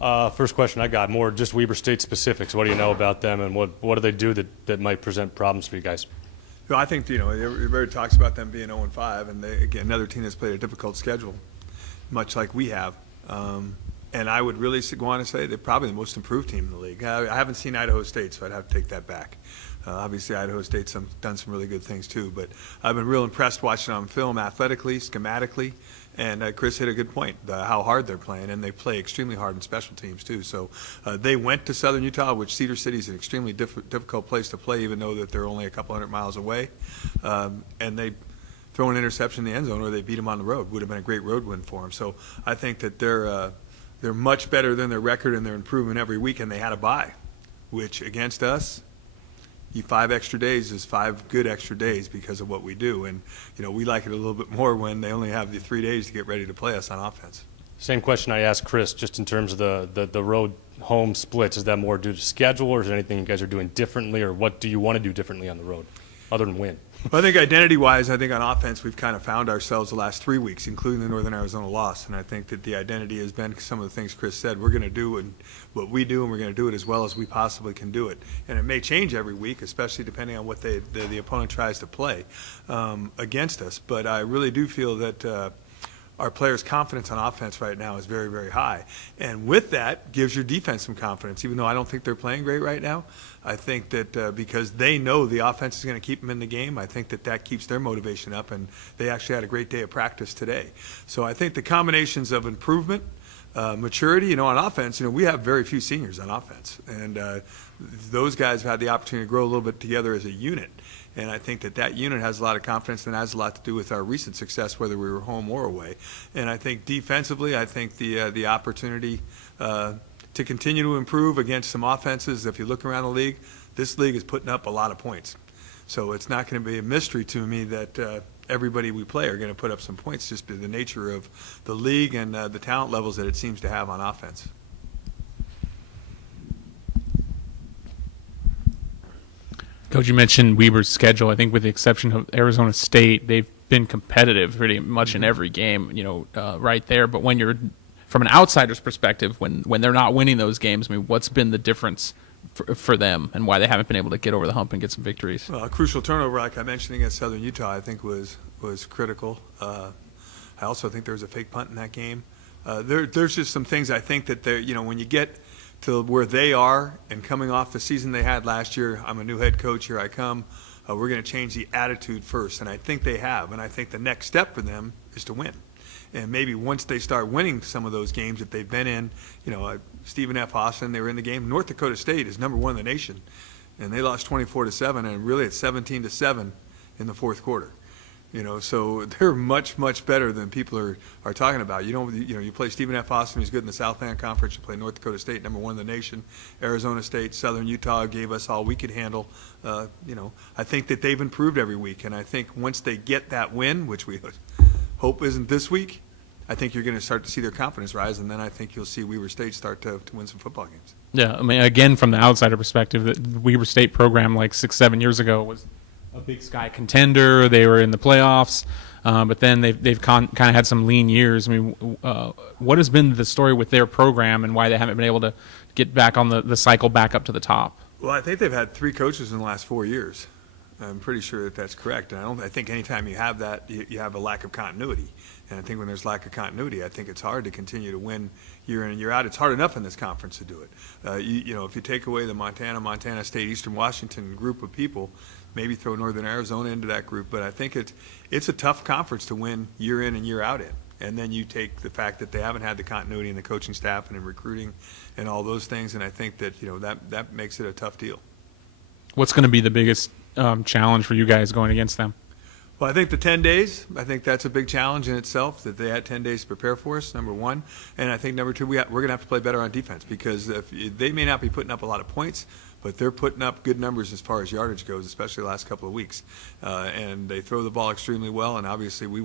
First question I got, more just Weber State specifics. What do you know about them, and what do they do that might present problems for you guys? Well, I think, everybody talks about them being 0-5, and they, again, another team that's played a difficult schedule, much like we have. And I would really go on and say they're probably the most improved team in the league. I haven't seen Idaho State, so I'd have to take that back. Obviously, Idaho State's done some really good things too, but I've been real impressed watching on film, athletically, schematically, and Chris hit a good point, how hard they're playing, and they play extremely hard in special teams too. So they went to Southern Utah, which Cedar City is an extremely difficult place to play, even though that they're only a couple hundred miles away, and they throw an interception in the end zone, or they beat them on the road. Would have been a great road win for them. So I think that they're much better than their record, and they're improving every week, and they had a bye, which against us, 5 extra days is 5 good extra days because of what we do. And, we like it a little bit more when they only have the 3 days to get ready to play us on offense. Same question I asked Chris, just in terms of the road home splits. Is that more due to schedule, or is there anything you guys are doing differently, or what do you want to do differently on the road other than win? Well, I think identity-wise, on offense, we've kind of found ourselves the last 3 weeks, including the Northern Arizona loss. And I think that the identity has been some of the things Chris said. We're going to do what we do, and we're going to do it as well as we possibly can do it. And it may change every week, especially depending on what the opponent tries to play against us. But I really do feel that our players' confidence on offense right now is very, very high. And with that, gives your defense some confidence. Even though I don't think they're playing great right now, I think that because they know the offense is going to keep them in the game, I think that keeps their motivation up, and they actually had a great day of practice today. So I think the combinations of improvement, maturity, on offense, we have very few seniors on offense. And those guys have had the opportunity to grow a little bit together as a unit. And I think that unit has a lot of confidence, and has a lot to do with our recent success, whether we were home or away. And I think defensively, I think the opportunity to continue to improve against some offenses. If you look around the league, this league is putting up a lot of points. So it's not going to be a mystery to me that everybody we play are going to put up some points, just by the nature of the league and the talent levels that it seems to have on offense. Coach, you mentioned Weber's schedule. I think with the exception of Arizona State, they've been competitive pretty much in every game, right there. But when you're, from an outsider's perspective, when they're not winning those games, what's been the difference for them, and why they haven't been able to get over the hump and get some victories? Well, a crucial turnover, like I mentioned, against Southern Utah, I think was critical. I also think there was a fake punt in that game. There's just some things I think that when you get to where they are and coming off the season they had last year, I'm a new head coach, here I come. We're going to change the attitude first, and I think they have. And I think the next step for them is to win. And maybe once they start winning some of those games that they've been in, Stephen F. Austin, they were in the game. North Dakota State is number 1 in the nation, and they lost 24-7, and really it's 17-7 in the fourth quarter. So they're much, much better than people are talking about. You play Stephen F. Austin, who's good in the Southland Conference. You play North Dakota State, number 1 in the nation. Arizona State, Southern Utah gave us all we could handle. I think that they've improved every week, and I think once they get that win, which we hope isn't this week, I think you're going to start to see their confidence rise, and then I think you'll see Weber State start to win some football games. Yeah, again, from the outsider perspective, the Weber State program like 6-7 years ago was a Big Sky contender. They were in the playoffs, but then they've kind of had some lean years. What has been the story with their program, and why they haven't been able to get back on the cycle back up to the top? Well, I think they've had 3 coaches in the last 4 years. I'm pretty sure that that's correct. And I think anytime you have that, you have a lack of continuity. And I think when there's lack of continuity, I think it's hard to continue to win year in and year out. It's hard enough in this conference to do it. If you take away the Montana State, Eastern Washington group of people, maybe throw Northern Arizona into that group, but I think it's a tough conference to win year in and year out in. And then you take the fact that they haven't had the continuity in the coaching staff and in recruiting and all those things, and I think that that makes it a tough deal. What's going to be the biggest challenge for you guys going against them? Well, I think the 10 days, I think that's a big challenge in itself, that they had 10 days to prepare for us, number 1. And I think number 2, we're going to have to play better on defense, because they may not be putting up a lot of points, but they're putting up good numbers as far as yardage goes, especially the last couple of weeks. And they throw the ball extremely well, and obviously we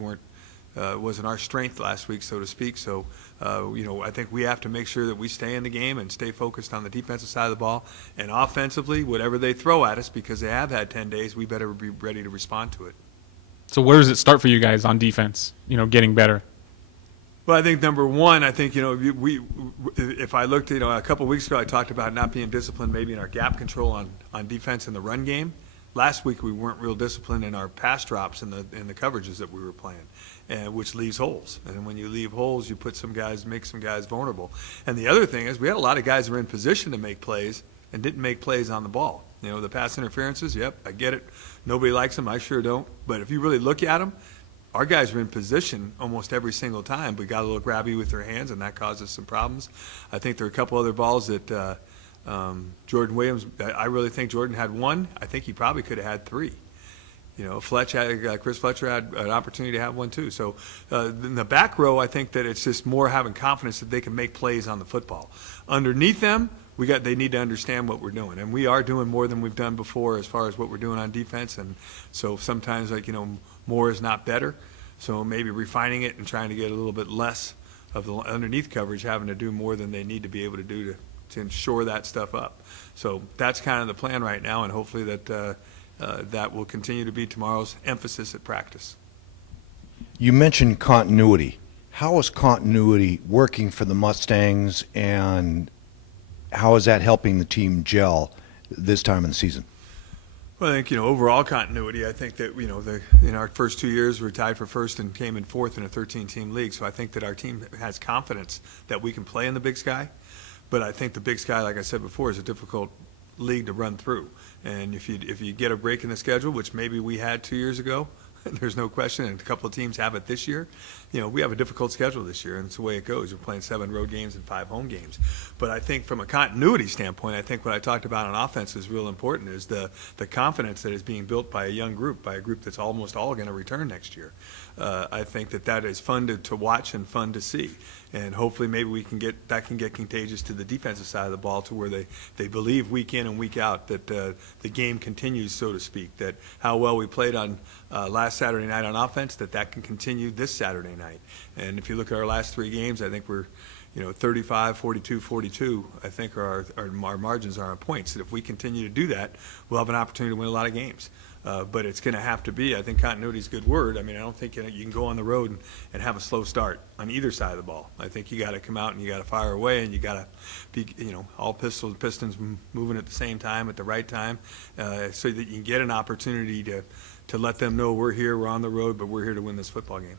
wasn't our strength last week, so to speak. So, I think we have to make sure that we stay in the game and stay focused on the defensive side of the ball. And offensively, whatever they throw at us, because they have had 10 days, we better be ready to respond to it. So where does it start for you guys on defense, getting better? Well, I think number one, I think, if I looked, a couple of weeks ago, I talked about not being disciplined maybe in our gap control on defense in the run game. Last week, we weren't real disciplined in our pass drops in the coverages that we were playing, and which leaves holes. And when you leave holes, you make some guys vulnerable. And the other thing is, we had a lot of guys who were in position to make plays and didn't make plays on the ball. The pass interferences, yep, I get it. Nobody likes them. I sure don't. But if you really look at them, our guys were in position almost every single time, but got a little grabby with their hands, and that causes some problems. I think there are a couple other balls that Jordan Williams, I really think Jordan had one. I think he probably could have had three. Chris Fletcher had an opportunity to have one too. So in the back row, I think that it's just more having confidence that they can make plays on the football. Underneath them, they need to understand what we're doing, and we are doing more than we've done before as far as what we're doing on defense. And so sometimes, more is not better. So maybe refining it and trying to get a little bit less of the underneath coverage, having to do more than they need to be able to do to ensure that stuff up. So that's kind of the plan right now, and hopefully that will continue to be tomorrow's emphasis at practice. You mentioned continuity. How is continuity working for the Mustangs, and how is that helping the team gel this time of the season? Well, I think, overall continuity, I think that, in our first 2 years, we were tied for first and came in fourth in a 13-team league. So I think that our team has confidence that we can play in the Big Sky. But I think the Big Sky, like I said before, is a difficult league to run through. And if you get a break in the schedule, which maybe we had 2 years ago, there's no question, and a couple of teams have it this year. We have a difficult schedule this year, and it's the way it goes. We're playing 7 road games and 5 home games. But I think from a continuity standpoint, I think what I talked about on offense is real important, is the confidence that is being built by a young group, by a group that's almost all going to return next year. I think that is fun to watch and fun to see. And hopefully maybe that can get contagious to the defensive side of the ball, to where they believe week in and week out that the game continues, so to speak, that how well we played on last Saturday night on offense, that can continue this Saturday night. And if you look at our last 3 games, I think we're 35, 42, 42, I think our margins are on points. And if we continue to do that, we'll have an opportunity to win a lot of games. But it's going to have to be, I think continuity is a good word. I mean, I don't think you can go on the road and have a slow start on either side of the ball. I think you got to come out and you got to fire away, and you got to be, all pistons moving at the same time, at the right time, so that you can get an opportunity to let them know we're here, we're on the road, but we're here to win this football game.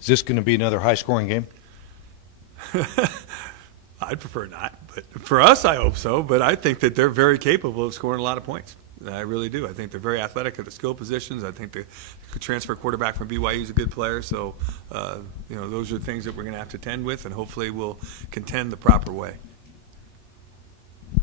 Is this going to be another high-scoring game? I'd prefer not, but for us, I hope so. But I think that they're very capable of scoring a lot of points. I really do. I think they're very athletic at the skill positions. I think the transfer quarterback from BYU is a good player. So, those are things that we're going to have to tend with, and hopefully we'll contend the proper way.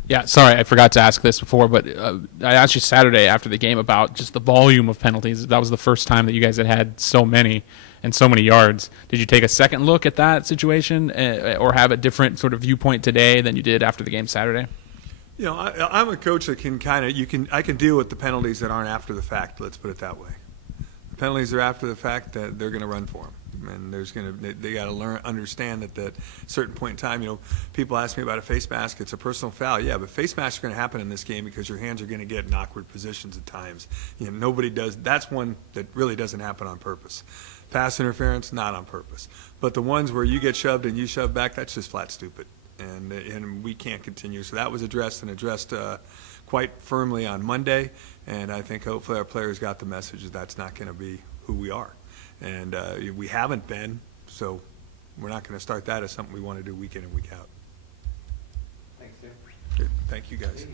Yeah, sorry, I forgot to ask this before, but I asked you Saturday after the game about just the volume of penalties. That was the first time that you guys had so many and so many yards. Did you take a second look at that situation, or have a different sort of viewpoint today than you did after the game Saturday? I'm a coach that I can deal with the penalties that aren't after the fact. Let's put it that way. The penalties are after the fact, that they're going to run for them. And they got to understand that at a certain point in time, people ask me about a face mask. It's a personal foul. Yeah, but face masks are going to happen in this game because your hands are going to get in awkward positions at times. Nobody does. That's one that really doesn't happen on purpose. Pass interference, not on purpose. But the ones where you get shoved and you shove back, that's just flat stupid. And we can't continue. So that was addressed quite firmly on Monday. And I think hopefully our players got the message that that's not going to be who we are. And we haven't been, so we're not going to start that as something we want to do week in and week out. Thanks, Tim. Good. Thank you, guys.